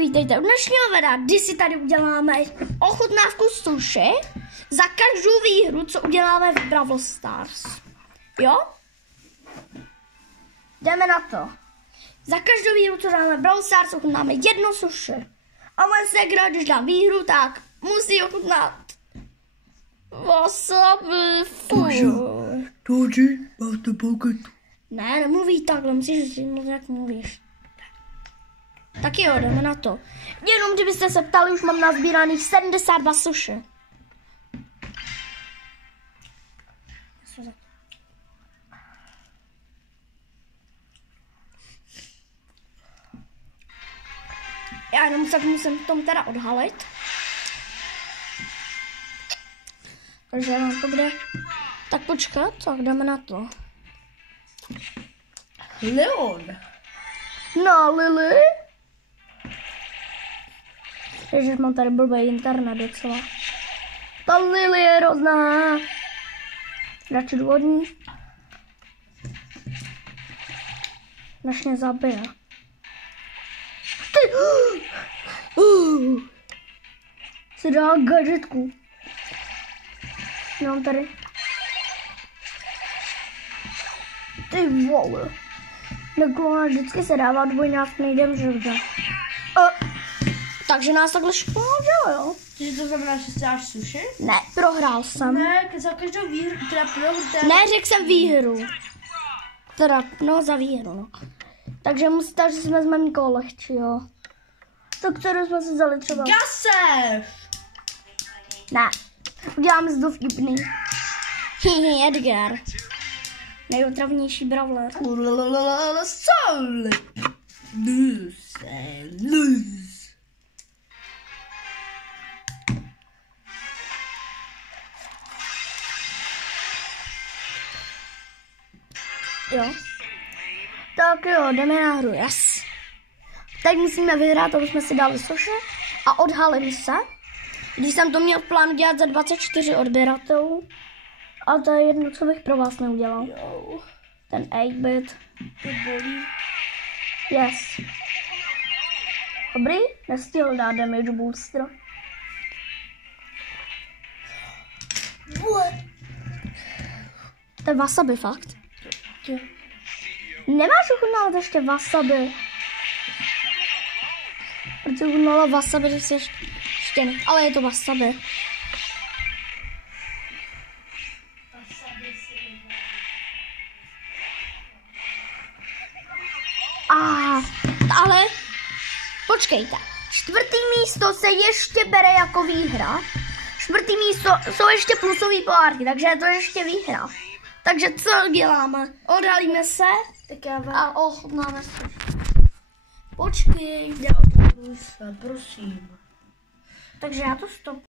Vítejte u dnešního videa, kdy si tady uděláme ochutnávku sushi za každou výhru, co uděláme v Brawl Stars. Jo? Jdeme na to. Za každou výhru, co dáme v Brawl Stars, ochutnáme jedno sushi. A moje segra, když dám výhru, tak musí ochutnat wasabi. Ne, nemluví takhle, musíš říct, jak mluvíš. Tak jo, jdeme na to. Jenom kdybyste se ptali, už mám nazbíraných 72 sushi. Já jenom tak musím tom teda odhalit. Takže nám to bude tak počkat, tak jdeme na to. Leon. No, Lily. Ježiš, mám tady blbý internet docela. Ta Lily je hrozná. Radši důvodní. Než mě zabije. Ty! Si dá gadžetku. Mám tady. Ty vole. Neklona vždycky se dává dvojnásobný damage. Takže nás takhle špážel, jo? Takže to znamená, že jsi dáš sushi? Ne, prohrál jsem. Ne, za každou výhru, teda Ne, řekl jsem výhru. Teda, no za výhru, no. Takže že si vezmeme někoho lehčí, jo. Tak kterou jsme si vzali třeba? Gasev! Ne, uděláme z vtipný. Hihi, Edgar. Nejotravnější brawler. Sol! Lose. Jo. Tak jo, jdeme na hru, yes. Teď musíme vyhrát, aby jsme si dali sushi a odhalím se. Když jsem to měl v plánu dělat za 24 odběratelů. A to je jedno, co bych pro vás neudělal. Jo. Ten 8-bit. To bolí. Yes. Dobrý? Nestihl dát damage booster. To je wasabi, fakt. Nemáš ochutnávat ještě wasabi. Proč jsi ochutnala wasabi, když jsi ještě ne. Ale je to wasabi. Ale počkejte. 4. místo se ještě bere jako výhra. 4. místo jsou ještě plusový pohárky, takže je to ještě výhra. Takže co děláme? Odhalíme se a ochutnáme se. Počkej. Neodhaluj se, prosím. Takže já to stop.